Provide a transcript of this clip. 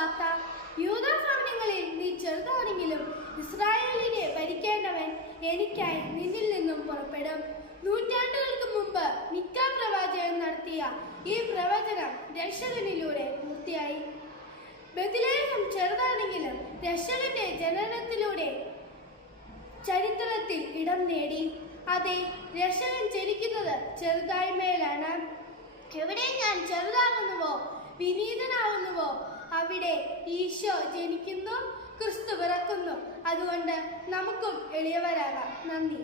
യൂത ഭവനങ്ങളിൽ നീ ചെറുതാണെങ്കിലും ഇസ്രായേലിനെ ഭരിക്കേണ്ടവൻ എനിക്കായി നിന്നിൽ നിന്നും പുറപ്പെടും. നൂറ്റാണ്ടുകൾക്ക് മുമ്പ് മിക്ക പ്രവാചകൻ നടത്തിയ ഈ പ്രവചനം രക്ഷകനിലൂടെ പൂർത്തിയായി. ബദിലേഹം ചെറുതാണെങ്കിലും രക്ഷകന്റെ ജനനത്തിലൂടെ ചരിത്രത്തിൽ ഇടം നേടി. അതെ രക്ഷകൻ ജനിക്കുന്നത് ചെറുതായ്മയിലാണ്. എവിടെ ഞാൻ ചെറുതാകുന്നുവോ? വിനീതനാവുന്നുവോ അവിടെ ഈശോ ജനിക്കുന്നു ക്രിസ്തു പിറക്കുന്നു. അതുകൊണ്ട് നമുക്കും എളിയവരാകാം. നന്ദി.